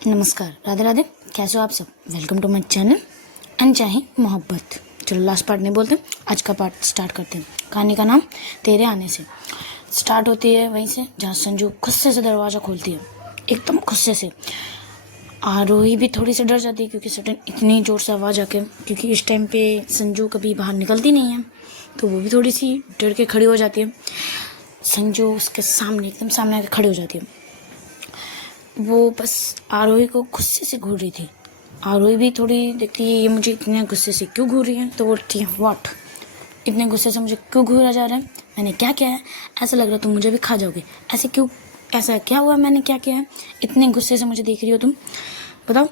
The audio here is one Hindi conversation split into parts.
नमस्कार, राधे राधे। कैसे हो आप सब? वेलकम टू माय चैनल अनचाही मोहब्बत। चलो लास्ट पार्ट नहीं बोलते, आज का पार्ट स्टार्ट करते हैं। कहानी का नाम तेरे आने से। स्टार्ट होती है वहीं से जहाँ संजू गुस्से से दरवाज़ा खोलती है, एकदम गुस्से से। आरोही भी थोड़ी सी डर जाती है क्योंकि सडन इतनी ज़ोर से आवाज़ आके, क्योंकि इस टाइम पे संजू कभी बाहर निकलती नहीं है, तो वो भी थोड़ी सी डर के खड़ी हो जाती है। संजू उसके सामने एकदम सामने आके खड़ी हो जाती है। वो बस आरोही को गुस्से से घूर रही थी। आरोही भी थोड़ी देखती है ये मुझे इतने गुस्से से क्यों घूर रही है, तो वो ठीक है व्हाट, इतने गुस्से से मुझे क्यों घूरा जा रहा है, मैंने क्या किया है, ऐसा लग रहा है तुम मुझे भी खा जाओगे, ऐसे क्यों, ऐसा क्या हुआ, मैंने क्या किया है, इतने गुस्से से मुझे देख रही हो तुम, बताओ।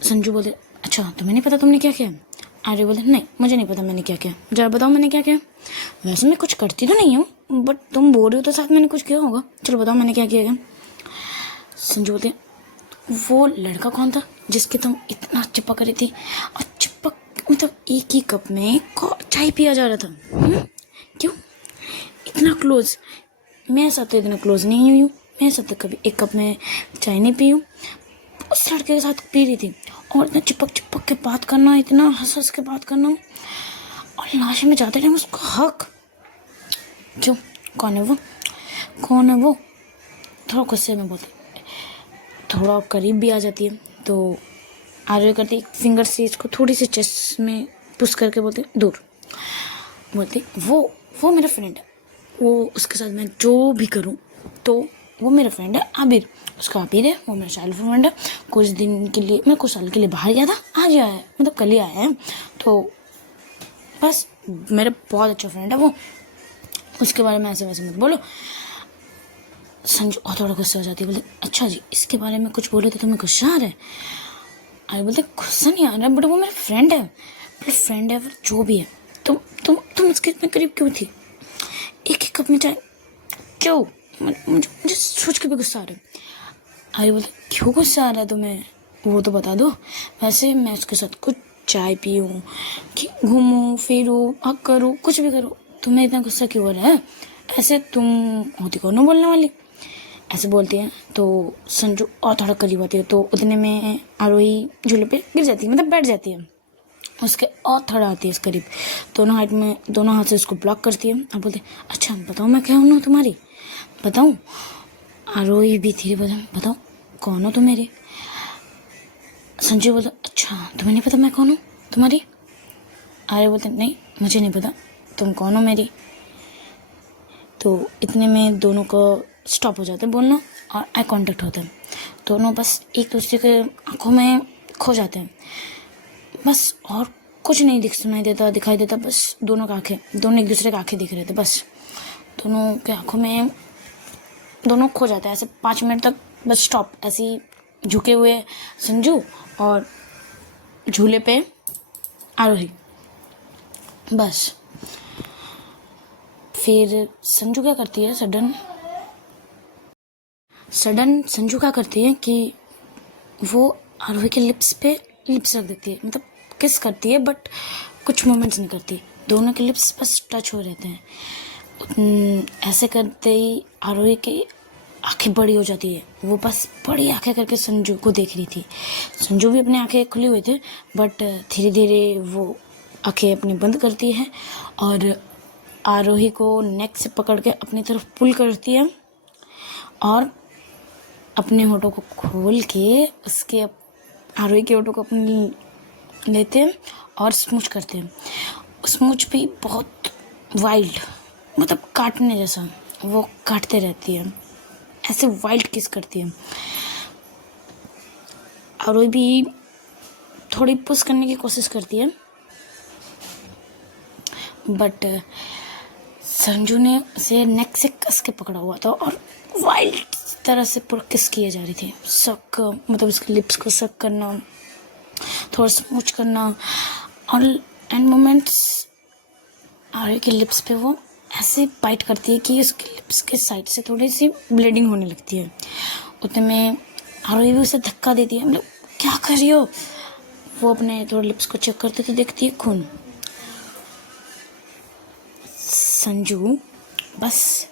संजू बोले अच्छा तुम्हें नहीं पता तुमने क्या किया? आर्य बोले नहीं मुझे नहीं पता मैंने क्या किया, जरा बताओ मैंने क्या किया। वैसे मैं कुछ करती तो नहीं हूँ, बट तुम बोल रहे हो तो साथ मैंने कुछ किया होगा, चलो बताओ मैंने क्या किया। संजू बोलते वो लड़का कौन था जिसके तुम इतना चिपक रही थी, और चिपक मतलब एक ही कप में चाय पिया जा रहा था। क्यों इतना क्लोज? मैं साथ तो इतना क्लोज नहीं हुई हूँ, मैं साथ तो कभी एक कप में चाय नहीं पी हूँ, उस लड़के के साथ पी रही थी। और इतना चिपक चिपक के बात करना, इतना हंस हंस के बात करना, और लाश में जाते टाइम उसका हक क्यों? कौन है वो, कौन है वो? थोड़ा गुस्से में बोलते, थोड़ा करीब भी आ जाती है तो आर्य करती एक फिंगर से इसको थोड़ी सी चेस्ट में पुश करके बोलते दूर, बोलते वो मेरा फ्रेंड है, वो उसके साथ मैं जो भी करूं तो वो मेरा फ्रेंड है आबिर, उसका आबिर है, वो मेरा चाइल्ड फ्रेंड है। कुछ दिन के लिए मैं कुछ साल के लिए बाहर गया था, आज आया है, मतलब कल ही आया है, तो बस मेरा बहुत अच्छा फ्रेंड है वो, उसके बारे में ऐसे वैसे मत बोलो। संजू और थोड़ा गुस्सा हो जाती है, बोले अच्छा जी इसके बारे में कुछ बोले तो तुम्हें गुस्सा आ रहा है? अरे बोलते गुस्सा नहीं आ रहा है बट वो मेरा फ्रेंड है, वो जो भी है, तुम उसके इतने करीब क्यों थी, एक ही कप में चाय क्यों? मुझे सोच के भी गुस्सा आ रहा है। अरे बोलते क्यों गुस्सा आ रहा है तुम्हें, वो तो बता दो। वैसे मैं उसके साथ कुछ चाय पीऊँ कि घूमूँ फिरूँ हक करूँ कुछ भी करूँ, तुम्हें इतना गुस्सा क्यों हो रहा है? ऐसे तुम होती कौन हो बोलने वाली, ऐसे बोलती है। तो संजू और थोड़ा करीब आती है तो उतने में आरोही झूले पे गिर जाती है, मतलब बैठ जाती है, उसके और थोड़ा आती है इस करीब, दोनों हाथ से उसको ब्लॉक करती है और बोलते अच्छा बताओ मैं क्या हूँ तुम्हारी, बताऊँ? आरोही भी धीरे बताओ कौन हो तुम मेरी? संजू बोलता अच्छा तुम्हें नहीं पता मैं कौन हूँ तुम्हारी? आर्य बोलते नहीं मुझे नहीं पता तुम कौन हो मेरी। तो इतने में दोनों को स्टॉप हो जाते हैं बोलना और आई कांटेक्ट होता है, दोनों बस एक दूसरे के आंखों में खो जाते हैं, बस और कुछ नहीं दिखाई देता, बस दोनों एक दूसरे की आंखें दिख रहे थे, बस दोनों के आंखों में दोनों खो जाते हैं। ऐसे 5 मिनट तक बस स्टॉप, ऐसे ही झुके हुए संजू और झूले पे आरोही, बस। फिर संजू क्या करती है, सडन संजू क्या करती है कि वो आरोही के लिप्स पे लिप्स रख देती है, मतलब किस करती है बट कुछ मोमेंट्स नहीं करती, दोनों के लिप्स बस टच हो रहते हैं। ऐसे करते ही आरोही की आंखें बड़ी हो जाती है, वो बस बड़ी आंखें करके संजू को देख रही थी। संजू भी अपनी आंखें खुली हुई थी बट धीरे धीरे वो आंखें अपनी बंद करती है और आरोही को नेक से पकड़ के अपनी तरफ पुल करती है और अपने होठों को खोल के उसके आरोही के होठों को अपने लेते हैं और स्मूच करते हैं। स्मूच भी बहुत वाइल्ड, मतलब काटने जैसा, वो काटते रहती है, ऐसे वाइल्ड किस करती है। आरोही भी थोड़ी पुश करने की कोशिश करती है बट संजू ने उसे नेक से कस के पकड़ा हुआ था और वाइल्ड तरह से पूरा किस किए जा रही थी, सक मतलब उसके लिप्स को सक करना, थोड़ा स्मूच करना, और एंड मोमेंट्स आर्य के लिप्स पे वो ऐसे बाइट करती है कि उसके लिप्स के साइड से थोड़ी सी ब्लीडिंग होने लगती है। उतने में आर्य भी उसे धक्का देती है, मतलब क्या कर रही हो? वो अपने थोड़े लिप्स को चेक करते तो देखती है खून। संजू बस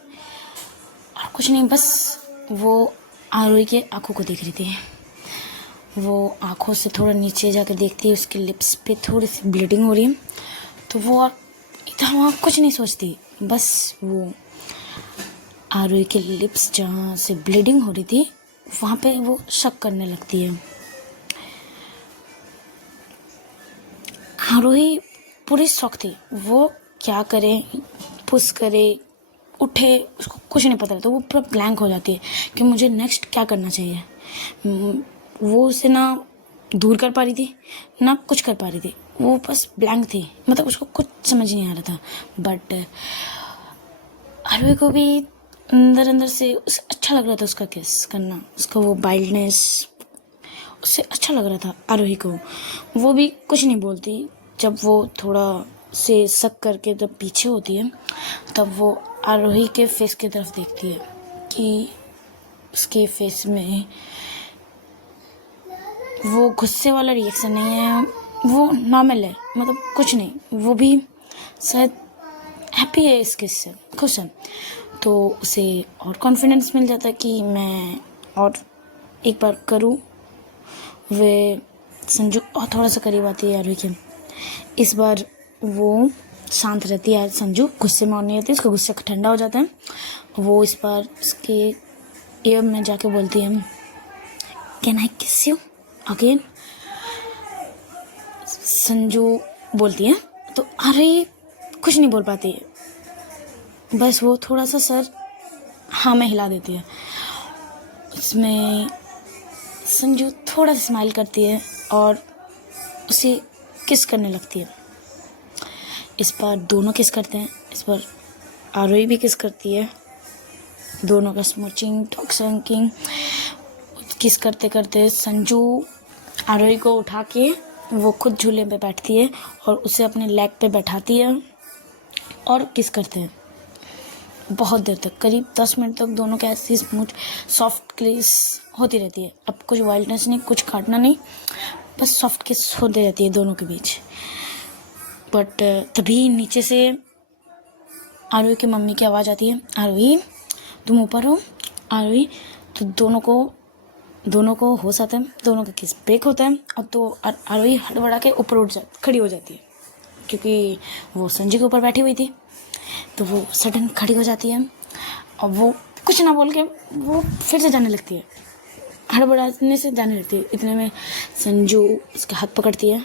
और कुछ नहीं, बस वो आरोही के आंखों को देख रही थी, वो आँखों से थोड़ा नीचे जाकर देखती है, उसके लिप्स पे थोड़ी सी ब्लीडिंग हो रही है। तो वो इधर वहाँ कुछ नहीं सोचती, बस वो आरोही के लिप्स जहाँ से ब्लीडिंग हो रही थी वहाँ पे वो शक करने लगती है। आरोही पूरी शॉक थी, वो क्या करे, पुश करे, उठे, उसको कुछ नहीं पता, तो वो पूरा ब्लैंक हो जाती है कि मुझे नेक्स्ट क्या करना चाहिए। वो उसे ना दूर कर पा रही थी ना कुछ कर पा रही थी, वो बस ब्लैंक थी, मतलब उसको कुछ समझ नहीं आ रहा था। बट आरोही को भी अंदर अंदर से उसे अच्छा लग रहा था उसका किस करना, उसका वो वाइल्डनेस उससे अच्छा लग रहा था आरोही को। वो भी कुछ नहीं बोलती। जब वो थोड़ा से शक करके जब पीछे होती है तब वो आरोही के फेस की तरफ देखती है कि उसके फेस में वो गुस्से वाला रिएक्शन नहीं है, वो नॉर्मल है, मतलब कुछ नहीं, वो भी शायद हैप्पी है, इस किस से खुश है। तो उसे और कॉन्फिडेंस मिल जाता है कि मैं और एक बार करूँ। वे संजू और थोड़ा सा करीब आती है आरोही के। इस बार वो शांत रहती है, संजू गुस्से में और नहीं रहती, उसका गुस्सा ठंडा हो जाता है। वो इस बार उसके ईयर में जाके बोलती है, कैन आई किस यू अगेन। संजू बोलती है तो आरोही कुछ नहीं बोल पाती है, बस वो थोड़ा सा सर हाँ में हिला देती है। उसमें संजू थोड़ा सा स्माइल करती है और उसे किस करने लगती है। इस बार दोनों किस करते हैं, इस बार आरोही भी किस करती है। दोनों का स्मूचिंग टॉक्सिंग किस करते करते संजू आरोही को उठा के वो खुद झूले पे बैठती है और उसे अपने लेग पे बैठाती है और किस करते हैं बहुत देर तक, करीब 10 मिनट तक दोनों के ऐसी स्मूथ सॉफ्ट किस होती रहती है। अब कुछ वाइल्डनेस नहीं, कुछ काटना नहीं, बस सॉफ्ट किस होती रहती है दोनों के बीच। बट तभी नीचे से आरोही की मम्मी की आवाज़ आती है, आरोही तुम ऊपर हो। आरोही तो दोनों को होश आता है, दोनों का किस ब्रेक होता है। अब तो आरोही हड़बड़ा के ऊपर खड़ी हो जाती है, क्योंकि वो संजू के ऊपर बैठी हुई थी। तो वो सडन खड़ी हो जाती है और वो कुछ ना बोल के वो फिर से जाने लगती है, हड़बड़ाने से जाने लगती है। इतने में संजू उसके हाथ पकड़ती है,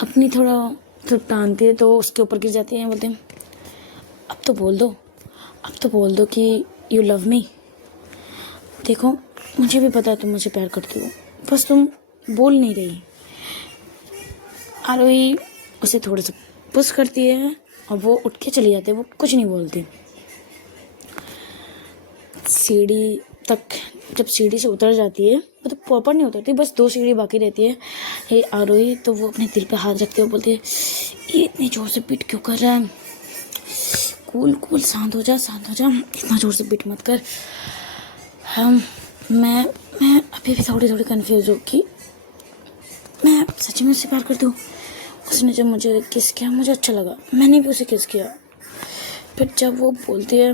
अपनी थोड़ा टानती है तो उसके ऊपर गिर जाती है। बोलते हैं अब तो बोल दो कि यू लव मी। देखो मुझे भी पता है तुम मुझे प्यार करती हो, बस तुम बोल नहीं रही। आरोही उसे थोड़ा सा पुश करती है और वो उठ के चली जाती है, वो कुछ नहीं बोलती। सीढ़ी तक जब सीढ़ी से उतर जाती है, मतलब प्रॉपर नहीं उतरती, बस 2 सीढ़ी बाकी रहती है। हे आरोही तो वो अपने दिल पे हाथ रखते हुए बोलती है, ये इतनी ज़ोर से बीट क्यों कर रहा है, कूल शांत हो जा, इतना ज़ोर से बीट मत कर। मैं अभी भी थोड़ी कंफ्यूज हूँ कि मैं सच में उससे प्यार करती हूँ। उसने जब मुझे किस किया मुझे अच्छा लगा, मैंने भी उसे किस किया। फिर जब वो बोलती है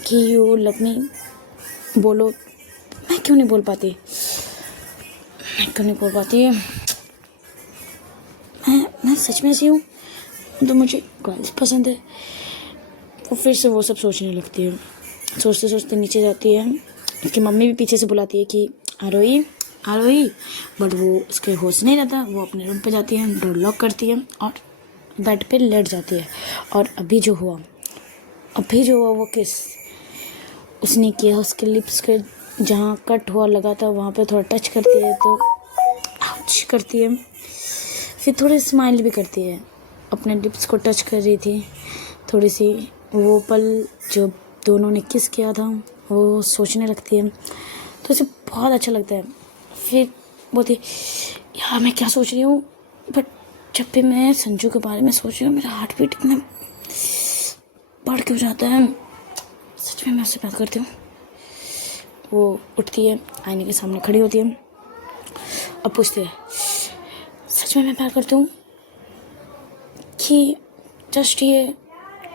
कि यू लव मी, बोलो, मैं क्यों नहीं बोल पाती, मैं सच में ऐसी हूँ, तो मुझे गर्ल्स पसंद है। वो फिर से वो सब सोचने लगती है, सोचते नीचे जाती है। उसकी मम्मी भी पीछे से बुलाती है कि आरोही, बट वो उसके होश नहीं रहता। वो अपने रूम पे जाती है, डोर लॉक करती है और बेड पे लेट जाती है। और अभी जो हुआ वो किस उसने किया, उसके लिप्स के जहाँ कट हुआ लगा था वहाँ पे थोड़ा टच करती है तो आउच करती है, फिर थोड़ी स्माइल भी करती है। अपने लिप्स को टच कर रही थी थोड़ी सी, वो पल जो दोनों ने किस किया था वो सोचने लगती है, तो उसे बहुत अच्छा लगता है। फिर बोलती यार मैं क्या सोच रही हूँ, बट जब भी मैं संजू के बारे में सोच रही हूँ मेरा हार्ट बीट इतना बढ़ क्यों जाता है, सच में मैं उससे बात करती हूँ। वो उठती है, आईने के सामने खड़ी होती है और पूछती है सच में मैं प्यार करती हूँ कि जस्ट ये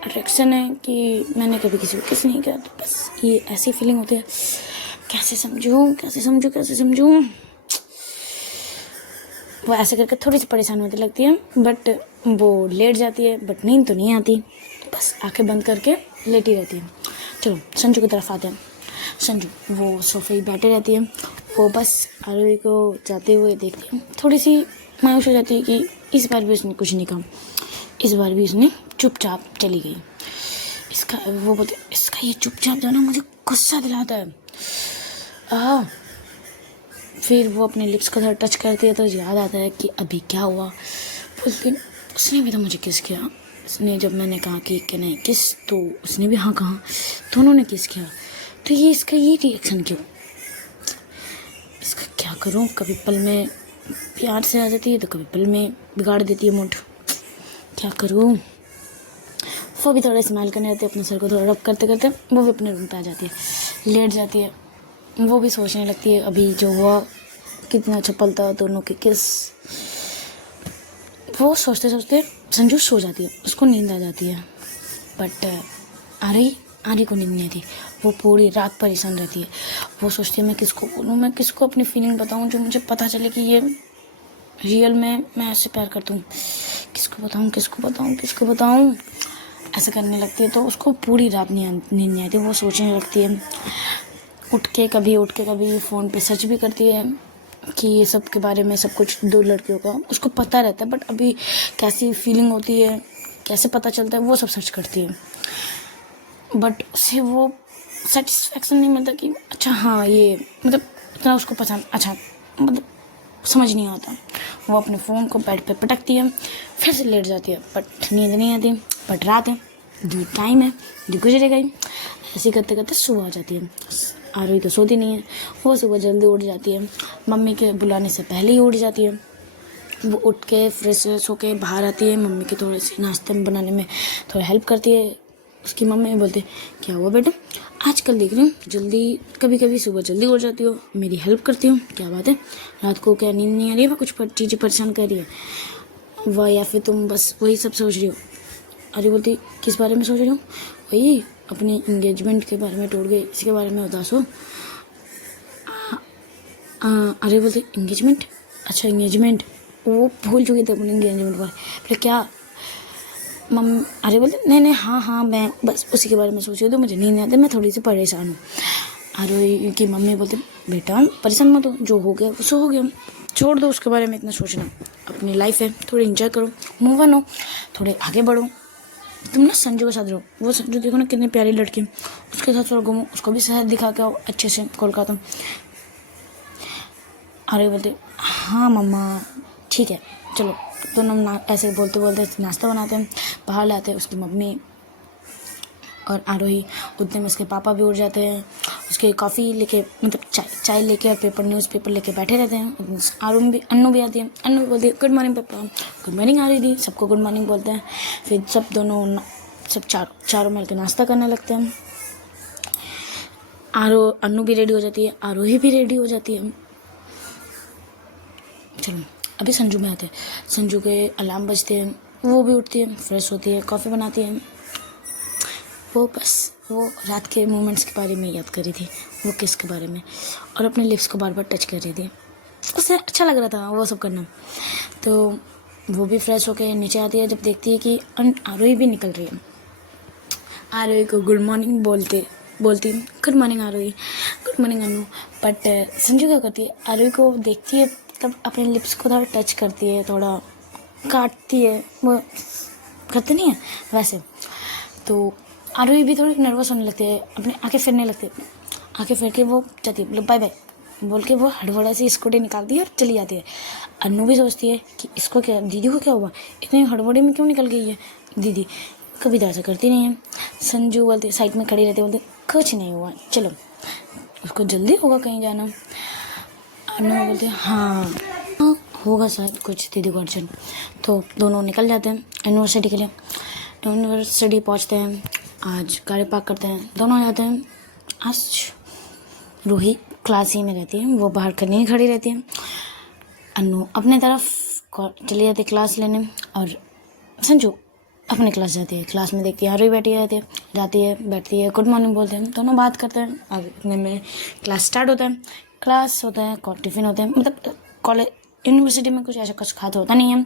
अट्रैक्शन है कि मैंने कभी किसी को किस नहीं किया, तो बस ये ऐसी फीलिंग होती है। कैसे समझूं। वो ऐसे करके थोड़ी सी परेशान होती लगती है, बट वो लेट जाती है, बट नींद तो नहीं आती, बस आंखें बंद करके लेटी रहती है। चलो संजू की तरफ आते हैं। संजू वो सोफे ही बैठे रहती है, वो बस आरोही को जाते हुए देखती है, थोड़ी सी मायूस हो जाती है कि इस बार भी उसने कुछ नहीं कहा, इस बार भी उसने चुपचाप चली गई। इसका वो बोलते इसका ये चुपचाप जाना मुझे गुस्सा दिलाता है। फिर वो अपने लिप्स को थोड़ा टच करती है तो याद आता है कि अभी क्या हुआ, बोलती उसने भी तो मुझे किस किया, उसने जब मैंने कहा कि नहीं किस, तो उसने भी हाँ कहा, दोनों ने किस किया, तो ये इसका ये रिएक्शन क्यों, इसका क्या करूं, कभी पल में प्यार से आ जाती है तो कभी पल में बिगाड़ देती है मूड, क्या करूं। वो भी थोड़ा स्माइल करने जाती है, अपने सर को थोड़ा रब करते करते वो भी अपने रूम पे आ जाती है, लेट जाती है। वो भी सोचने लगती है अभी जो हुआ कितना अच्छा पल था, दोनों के किस। वो सोचते सोचते संजू सो जाती है, उसको नींद आ जाती है, बट आरी को नींद नहीं आती, वो पूरी रात परेशान रहती है। वो सोचती है मैं किसको बोलूँ, मैं किसको अपनी फीलिंग बताऊँ जो मुझे पता चले कि ये रियल में मैं ऐसे प्यार करता हूँ, किसको बताऊँ ऐसा करने लगती है। तो उसको पूरी रात नींद नहीं आती, वो सोचने लगती है, उठ के कभी फ़ोन पे सर्च भी करती है कि ये सब के बारे में, सब कुछ दो लड़कियों का उसको पता रहता है, बट अभी कैसी फीलिंग होती है, कैसे पता चलता है, वो सब सर्च करती है, बट उसे वो सेटिस्फैक्शन नहीं मिलता कि अच्छा हाँ ये मतलब इतना उसको पसंद, अच्छा मतलब समझ नहीं आता। वो अपने फ़ोन को बेड पे पटकती है, फिर से लेट जाती है, बट नींद नहीं आती, बट रात है, जो टाइम है जो गुजरे गई, ऐसे करते करते सुबह आ जाती है। आरोही तो सोती नहीं है, वो सुबह जल्दी उठ जाती है, मम्मी के बुलाने से पहले ही उठ जाती है। वो उठ के फ्रेश होके बाहर आती है, मम्मी के थोड़े से नाश्ते में बनाने में थोड़ा हेल्प करती है। उसकी मम्मी बोलती क्या हुआ बेटा, आजकल देख रही हूँ जल्दी, कभी कभी सुबह जल्दी उठ जाती हो, मेरी हेल्प करती हूँ, क्या बात है, रात को क्या नींद नहीं आ रही है, कुछ चीज़ें परेशान कर रही है वह, या फिर तुम बस वही सब सोच रही हो। अरे बोलती किस बारे में सोच रही हूँ, वही अपनी इंगेजमेंट के बारे में, टूट गई इसके बारे में उदास हो। अरे बोलते इंगेजमेंट, अच्छा इंगेजमेंट, वो भूल चुकी थी अपनी इंगेजमेंट पर, फिर क्या अरे बोलते नहीं हाँ मैं बस उसी के बारे में सोच रही हूँ, तो मुझे नींद नहीं आती, मैं थोड़ी सी परेशान हूँ। अरे की मम्मी बोलते बेटा परेशान मत हो, जो हो गया वो सो हो गया, छोड़ दो उसके बारे में इतना सोचना, अपनी लाइफ है, थोड़ी इंजॉय करो, मूव ऑन हो, थोड़े आगे बढ़ो, तुम ना संजू के साथ रहो, वो संजू देखो ना कितनी प्यारी लड़की, उसके साथ थोड़ा घूमो, उसको भी शहर दिखा के आओ अच्छे से कोलकाता। अरे बोलते हाँ मम्मा ठीक है चलो, दोनों ऐसे बोलते बोलते नाश्ता बनाते हैं, बाहर लाते हैं उसकी मम्मी और आरोही, उतने में उसके पापा भी उठ जाते हैं, उसके कॉफ़ी लेके मतलब चाय लेके और न्यूज़पेपर लेके बैठे रहते हैं। अन्नू भी आती है, अन्नू भी बोलती है गुड मॉर्निंग पापा, गुड मॉर्निंग आ रही थी, सबको गुड मॉर्निंग बोलते हैं। फिर सब चारों मिलकर नाश्ता करने लगते हैं। अन्नू भी रेडी हो जाती है, आरोही भी रेडी हो जाती है। चलो अभी संजू में आते हैं, संजू के अलार्म बजते हैं, वो भी उठती है, फ्रेश होती है, कॉफ़ी बनाती है। वो रात के मोमेंट्स के बारे में याद कर रही थी, वो किस के बारे में, और अपने लिप्स को बार बार टच कर रही थी, उसे अच्छा लग रहा था वो सब करना। तो वो भी फ्रेश होकर नीचे आती है, जब देखती है कि आरोही भी निकल रही है। आरोही को गुड मॉर्निंग बोलती good morning Aarohi, good morning Anu. But Sanju क्या करती है, आरोही को देखती है तब अपने लिप्स को थोड़ा टच करती है, थोड़ा काटती है, वो करते नहीं है वैसे। तो आरोही भी थोड़ी नर्वस होने लगती है, अपने आंखें फिरने लगती है, आंखें फिर के वो जाती है, बाय बाय बोल के वो हड़बड़ा से स्कूटी निकालती है और चली जाती है। अन्नू भी सोचती है कि इसको क्या, दीदी को क्या हुआ, इतनी हड़बड़ी में क्यों निकल गई है दीदी, कभी तो ऐसा करती नहीं है। संजू बोलती साइड में खड़ी रहती, बोलती कुछ नहीं हुआ, चलो उसको जल्दी होगा कहीं जाना। अन्नू बोलते हाँ होगा शायद कुछ दीदी को अर्जेंट। तो दोनों निकल जाते हैं यूनिवर्सिटी के लिए। यूनिवर्सिटी पहुंचते हैं, आज गाड़ी पार्क करते हैं, दोनों जाते हैं। आज रूही क्लास ही में रहती है, वो बाहर करने ही खड़ी रहती है। अन्नू अपने तरफ चली जाती है क्लास लेने, और संजू अपने क्लास जाती है। क्लास में देखती है रूही बैठी जाती है बैठती है, गुड मॉर्निंग बोलते हैं, दोनों बात करते हैं। और इतने में क्लास स्टार्ट होता है, क्लास होता है, टिफ़िन होते हैं, मतलब कॉलेज यूनिवर्सिटी में कुछ ऐसा कुछ खास होता नहीं है।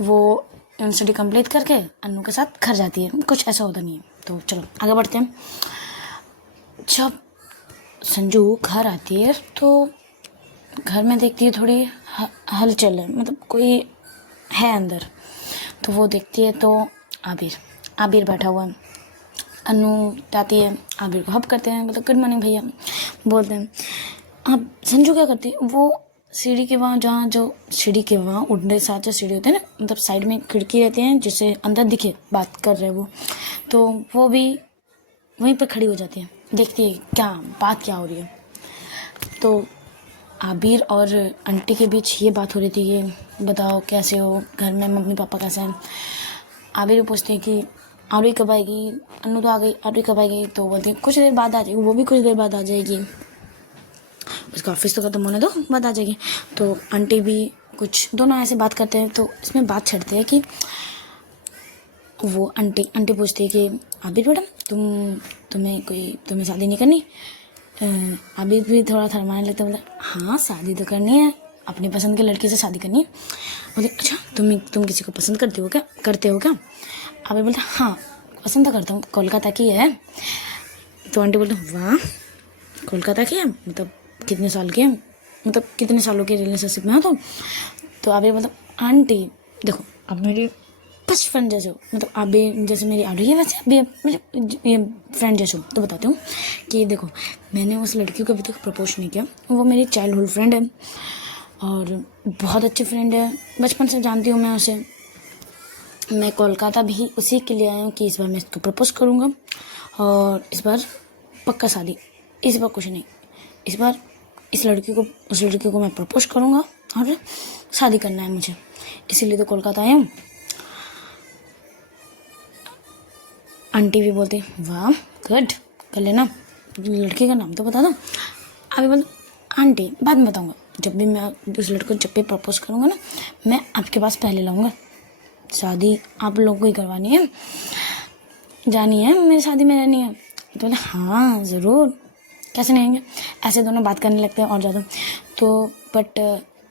वो यूनिवर्सिटी कंप्लीट करके अन्नू के साथ घर जाती है, कुछ ऐसा होता नहीं है। तो चलो आगे बढ़ते हैं। जब संजू घर आती है तो घर में देखती है थोड़ी हलचल है, मतलब कोई है अंदर। तो वो देखती है तो आबिर बैठा हुआ है। अन्नू जाती है, आबिर को हप करते हैं, मतलब गुड मॉर्निंग भैया बोलते हैं। अब संजू क्या करती है, वो सीढ़ी के वहाँ सीढ़ी के वहाँ उठने साथ जो सीढ़ी होते हैं ना, मतलब साइड में खिड़की रहती है जिससे अंदर दिखे बात कर रहे वो, तो वो भी वहीं पर खड़ी हो जाती है, देखती है क्या बात क्या हो रही है। तो आबिर और आंटी के बीच ये बात हो रही थी कि बताओ कैसे हो, घर में मम्मी पापा कैसे हैं। आबिर पूछती है कि आरुई कब आएगी, अन्नू तो आ गई, आरुई कब आएगी। तो बोलती है कुछ देर बाद आ जाएगी, वो भी कुछ देर बाद आ जाएगी, उसका ऑफिस तो खत्म होने दो, बाद आ जाएगी। तो आंटी भी कुछ, दोनों ऐसे बात करते हैं। तो इसमें बात छड़ते हैं कि वो आंटी पूछती है कि आबिर बेटा तुम्हें शादी नहीं करनी। आबिर भी थोड़ा थरमाने लगता है, बोला हाँ शादी तो करनी है, अपनी पसंद के लड़के से शादी करनी है। बोले अच्छा तुम किसी को पसंद करते हो क्या। आबिर बोलता हाँ पसंद तो करता हूँ, कोलकाता की है। तो आंटी बोलते वाह कोलकाता की है, मतलब कितने साल के, मतलब कितने सालों के रिलेशनशिप में हो तुम। तो आबिर मतलब आंटी देखो अब मेरी बेस्ट फ्रेंड जैसे हो, मतलब आप भी जैसे मेरी आ रही है वैसे अभी मतलब ये फ्रेंड जैसे हो। तो बताती हूँ कि देखो मैंने उस लड़की को अभी तक प्रपोज नहीं किया, वो मेरी चाइल्डहुड फ्रेंड है और बहुत अच्छी फ्रेंड है, बचपन से जानती हूँ मैं उसे। मैं कोलकाता भी उसी के लिए आया हूँ कि इस बार मैं इसको प्रपोज करूँगा और इस बार पक्का शादी, इस बार कुछ नहीं, इस बार उस लड़की को मैं प्रपोज करूँगा और शादी करना है मुझे, इसीलिए तो कोलकाता आया हूँ। आंटी भी बोलती वाह गुड कर लेना, लड़की का नाम तो बता दो। अभी बोल आंटी बाद में बताऊँगा, जब भी मैं उस लड़के को जब भी प्रपोज करूँगा ना, मैं आपके पास पहले लाऊँगा, शादी आप लोगों को ही करवानी है, जानी है मेरी शादी में रहनी है। तो बोले हाँ ज़रूर, कैसे नहीं आएंगे। ऐसे दोनों बात करने लगते हैं और ज़्यादा। तो बट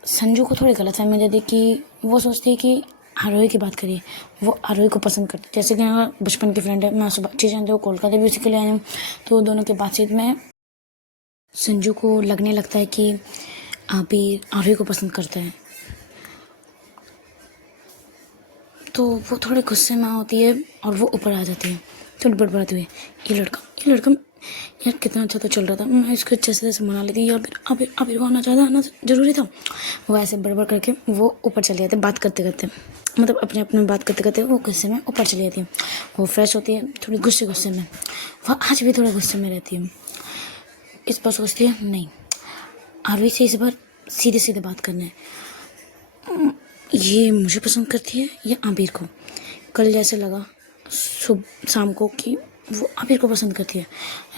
संजू को थोड़ी गलत फहमी जाती कि वो सोचती है कि आरोही की बात करिए, वो आरोही को पसंद करती है, जैसे कि हमारा बचपन की फ्रेंड है, मैं उससे अच्छी जानती हूँ, कोलकाता भी उसी के लिए आई हूँ। तो दोनों की बातचीत में संजू को लगने लगता है कि आरोही को पसंद करता है। तो वो थोड़े गुस्से में होती है और वो ऊपर आ जाती है थोड़ी बड़बड़ाती हुई, ये लड़का यार कितना अच्छा तो चल रहा था, मैं इसको अच्छे से मना लेती यार, आबिर को आना ज़रूरी था। वो ऐसे बड़बड़ करके वो ऊपर चले जाते बात करते करते, मतलब अपने बात करते करते वो गुस्से में ऊपर चली जाती है। वो फ्रेश होती है थोड़ी गुस्से में, वह आज भी थोड़ा गुस्से में रहती है। इस बार सोचती है नहीं आरवी से इस बार सीधे बात करना है, ये मुझे पसंद करती है या आबिर को। कल जैसे लगा शाम को कि वो आबिर को पसंद करती है,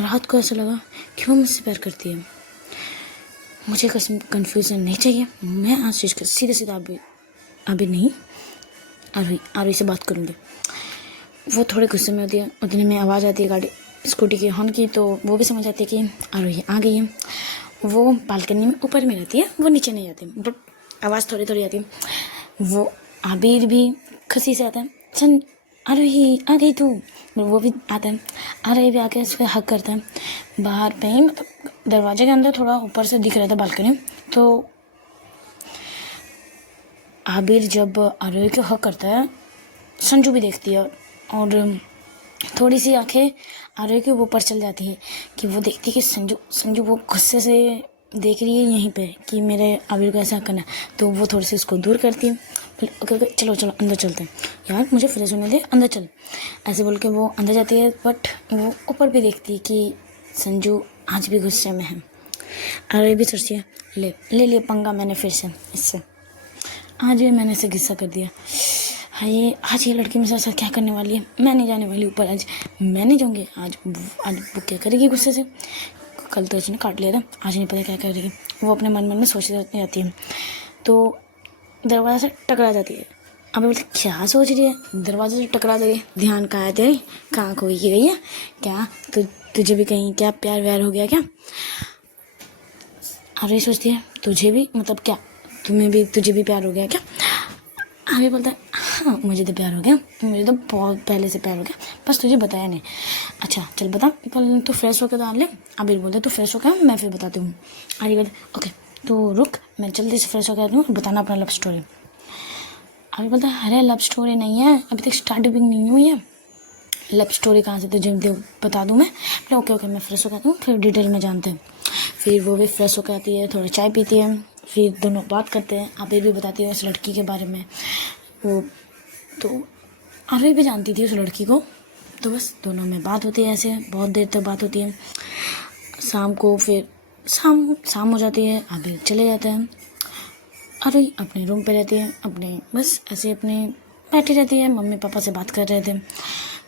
रात को ऐसा लगा कि वो मुझसे प्यार करती है। मुझे कन्फ्यूज़न नहीं चाहिए, मैं आज चीज़ कर सीधे आबिर नहीं आरवी से बात करूँगी। वो थोड़े गुस्से में होती है, उतने में आवाज़ आती है गाड़ी स्कूटी की हॉर्न की, तो वो भी समझ आती है कि आरोही आ गई है। वो बालकनी में ऊपर में रहती है, वो नीचे नहीं आती, बट आवाज़ थोड़ी आती है। वो आबिर भी खुशी से आता है, सन आरोही आ गई तू, वो भी आता है, आरोही भी आके उस पर हक करता है। बाहर पे ही मतलब दरवाजे के अंदर थोड़ा ऊपर से दिख रहा था बालकनी, तो आबिर जब आरोही को हक करता है संजू भी देखती है और थोड़ी सी आंखें आरोही के ऊपर चल जाती है कि वो देखती है कि संजू वो गुस्से से देख रही है यहीं पे कि मेरे आबिर को ऐसा करना है, तो वो थोड़ी सी उसको दूर करती है। फिर ओके चलो अंदर चलते हैं, यार मुझे फ्रेश होने दे, अंदर चल, ऐसे बोल के वो अंदर जाती है। बट वो ऊपर भी देखती है कि संजू आज भी गुस्से में है। आरोही भी सोचती है ले लिया पंगा मैंने फिर से इससे, आज भी मैंने इसे गुस्सा कर दिया। हाँ ये आज ये लड़की मेरे साथ क्या करने वाली है, मैं नहीं जाने वाली ऊपर, आज मैं नहीं जाऊँगी। आज वो क्या करेगी गुस्से से, कल तो इसने काट लिया था, आज नहीं पता क्या करेगी। वो अपने मन में सोचती जाती है, तो दरवाज़ा से टकरा जाती है। अब बोलते क्या सोच रही है, दरवाजे से टकरा जाएगी, ध्यान कहाँ है तेरे, कहाँ खोई की गई है क्या, तुझे भी कहीं क्या प्यार व्यार हो गया क्या। अरे सोचती है तुझे भी मतलब क्या तुझे भी प्यार हो गया क्या? आबिर बोलता है हाँ मुझे तो प्यार हो गया, मुझे तो बहुत पहले से प्यार हो गया, बस तुझे बताया नहीं। अच्छा चल बता, कल तू फ्रेश होकर तो आ ले। आबिर बोलता है तू फ्रेश होकर मैं फिर बताती हूँ। आबिर बोलता है ओके तो रुक, मैं जल्दी से फ्रेश होकर आती हूँ, बताना अपना लव स्टोरी। आबिर बोलता है अरे लव स्टोरी नहीं है, अभी तक स्टार्टिंग नहीं हुई है, लव स्टोरी कहाँ से तुझे बता दूँ मैं। ओके ओके मैं फ्रेश होकर आती हूँ, फिर डिटेल में जानते हैं। फिर वो भी फ्रेश होकर आती है, थोड़ी चाय पीती है, फिर दोनों बात करते हैं। आबिर भी बताती है उस लड़की के बारे में, वो तो आबिर भी जानती थी उस लड़की को, तो बस दोनों में बात होती है, ऐसे बहुत देर तक बात होती है। शाम को फिर शाम हो जाती है, आबिर चले जाते हैं, अरे अपने रूम पे रहती है, अपने बस ऐसे अपने बैठी रहती है, मम्मी पापा से बात कर रहे थे।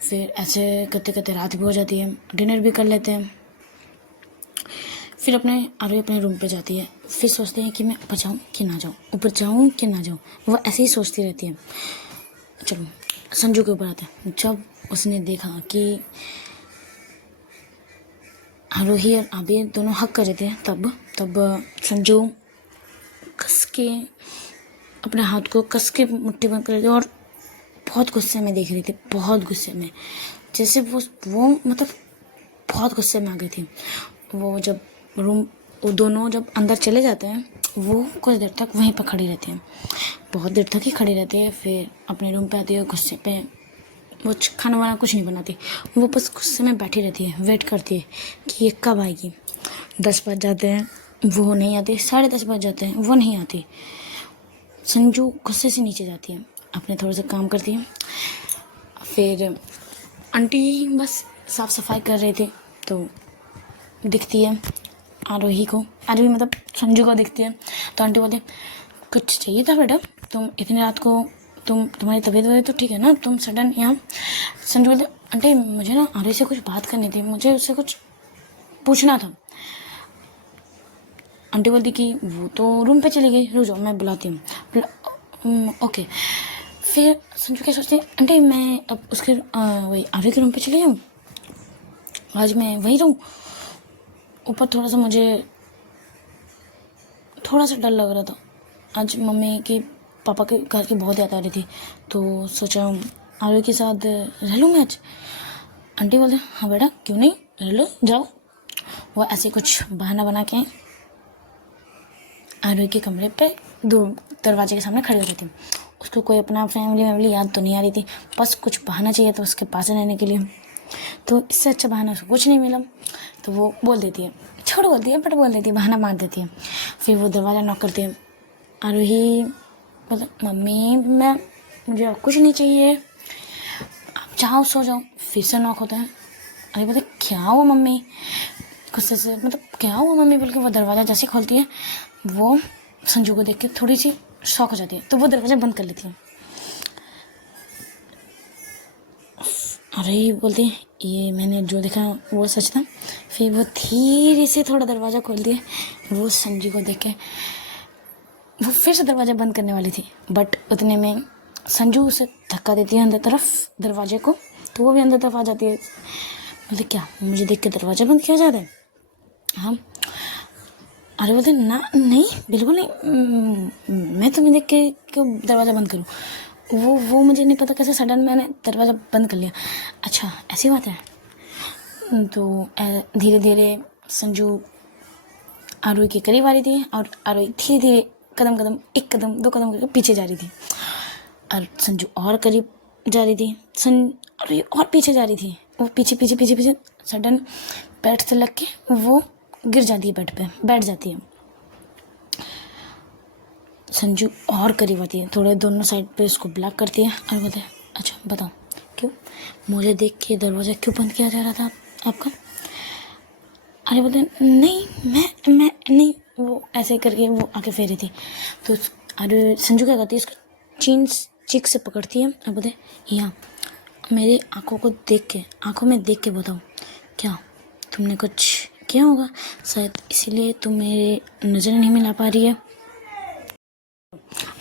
फिर ऐसे करते करते रात भी हो जाती है, डिनर भी कर लेते हैं। फिर अपने रूम पे जाती है, फिर सोचते हैं कि मैं ऊपर जाऊँ कि ना जाऊँ, ऊपर जाऊँ कि ना जाऊँ, वो ऐसे ही सोचती रहती है। चलो संजू के ऊपर आते हैं। जब उसने देखा कि आरोही और आबिर दोनों हक कर रहे थे, तब संजू कस के अपने हाथ को कस के मुट्ठी बंद कर रहे थे और बहुत गुस्से में देख रही थी, बहुत गुस्से में, जैसे वो मतलब बहुत गुस्से में आ गई थी। वो दोनों जब अंदर चले जाते हैं, वो कुछ देर तक वहीं पर खड़ी रहती हैं, बहुत देर तक ही खड़ी रहती है। फिर अपने रूम पे आती है, गुस्से पे वो खाना वाना कुछ नहीं बनाती, वो बस गुस्से में बैठी रहती है, वेट करती है कि ये कब आएगी। 10 बज जाते हैं, वो नहीं आती, 10:30 बज जाते हैं, वो नहीं आती। संजू गुस्से से नीचे जाती है, अपने थोड़ा सा काम करती है। फिर आंटी बस साफ़ सफाई कर रही थी, तो दिखती है आरोही को, आरोही मतलब संजू को दिखती है। तो आंटी बोलती कुछ चाहिए था बेटा, तुम इतनी रात को तुम्हारी तबीयत वबीयत तो ठीक है ना, तुम सडन यहाँ। संजू बोलते आंटी मुझे ना आरोही से कुछ बात करनी थी, मुझे उससे कुछ पूछना था। आंटी बोलती कि वो तो रूम पे चली गई, रुक जाओ मैं बुलाती हूँ। ओके। फिर संजू क्या सोचती आंटी मैं अब उसके वही आरोही के रूम पे चली जाऊँ, आज मैं वहीं रहूँ। ऊपर मुझे थोड़ा सा डर लग रहा था, आज मम्मी की पापा के घर की बहुत याद आ रही थी, तो सोचा आरोही के साथ रह लूँ मैं आज। आंटी बोलते हाँ बेटा क्यों नहीं, रह लो जाओ। वो ऐसे कुछ बहाना बना के आरोही के कमरे पे दरवाजे के सामने खड़ी हो रही थी। उसको कोई अपना फैमिली याद तो नहीं आ रही थी, बस कुछ बहाना चाहिए था उसके पास रहने के लिए। तो इससे अच्छा बहाना उसको कुछ नहीं मिला, तो वो बोल देती है, छोड़ बोलती है बट बोल देती है, बहाना मार देती है। फिर वो दरवाज़ा नॉक करती है। आरोही मतलब मम्मी मुझे और कुछ नहीं चाहिए, आप जाओ सो जाओ। फिर से नॉक होता है। अरे बोलते क्या हुआ मम्मी, गुस्से से मतलब क्या हुआ मम्मी बोल के वो दरवाज़ा जैसे खोलती है, वो संजू को देख के थोड़ी सी शॉक हो जाती है, तो वो दरवाज़ा बंद कर लेती है। अरे बोलती ये मैंने जो देखा वो सच था। फिर वो धीरे से थोड़ा दरवाज़ा खोल दिया, वो संजू को देख के वो फिर से दरवाज़ा बंद करने वाली थी, बट उतने में संजू उसे धक्का देती है अंदर तरफ दरवाजे को, तो वो भी अंदर तरफ आ जाती है। बोलते क्या मुझे देख के दरवाज़ा बंद किया जाता है? हाँ। अरे बोलते ना नहीं बिल्कुल नहीं, मैं तुम्हें देख के क्यों दरवाज़ा बंद करूँ, वो मुझे नहीं पता कैसे सडन मैंने दरवाज़ा बंद कर लिया। अच्छा ऐसी बात है। तो धीरे धीरे संजू आरोही के करीब आ रही थी और आरोही धीरे धीरे एक कदम 2 कदम करके पीछे जा रही थी, और संजू और करीब जा रही थी, आरोही और पीछे जा रही थी। वो पीछे सडन बेड से लग के वो गिर जाती है, बेड पे बैठ जाती है। संजू और करीब आती है, थोड़े दोनों साइड पे उसको ब्लॉक करती है और बोलते हैं अच्छा बताओ क्यों मुझे देख के दरवाज़ा क्यों बंद किया जा रहा था आपका? अरे बोलते नहीं मैं नहीं, वो ऐसे करके वो आके फेरी थी। तो अरे संजू क्या करती है, इसको चीक से पकड़ती है और बोलते यहाँ मेरे आँखों में देख के बताओ क्या तुमने कुछ किया होगा, शायद इसीलिए तुम मेरे नज़र नहीं मिला पा रही है।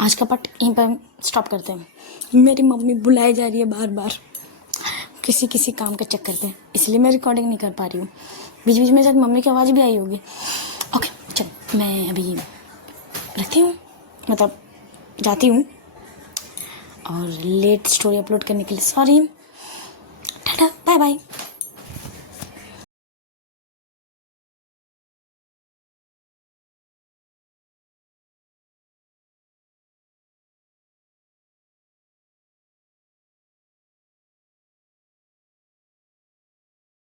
आज का पार्ट यहीं पर स्टॉप करते हैं। मेरी मम्मी बुलाई जा रही है बार बार किसी काम के चक्कर पे, इसलिए मैं रिकॉर्डिंग नहीं कर पा रही हूँ। बीच बीच में शायद मम्मी की आवाज़ भी आई होगी। ओके चल मैं अभी रखती हूँ, मतलब जाती हूँ, और लेट स्टोरी अपलोड करने के लिए सॉरी। Tata bye bye.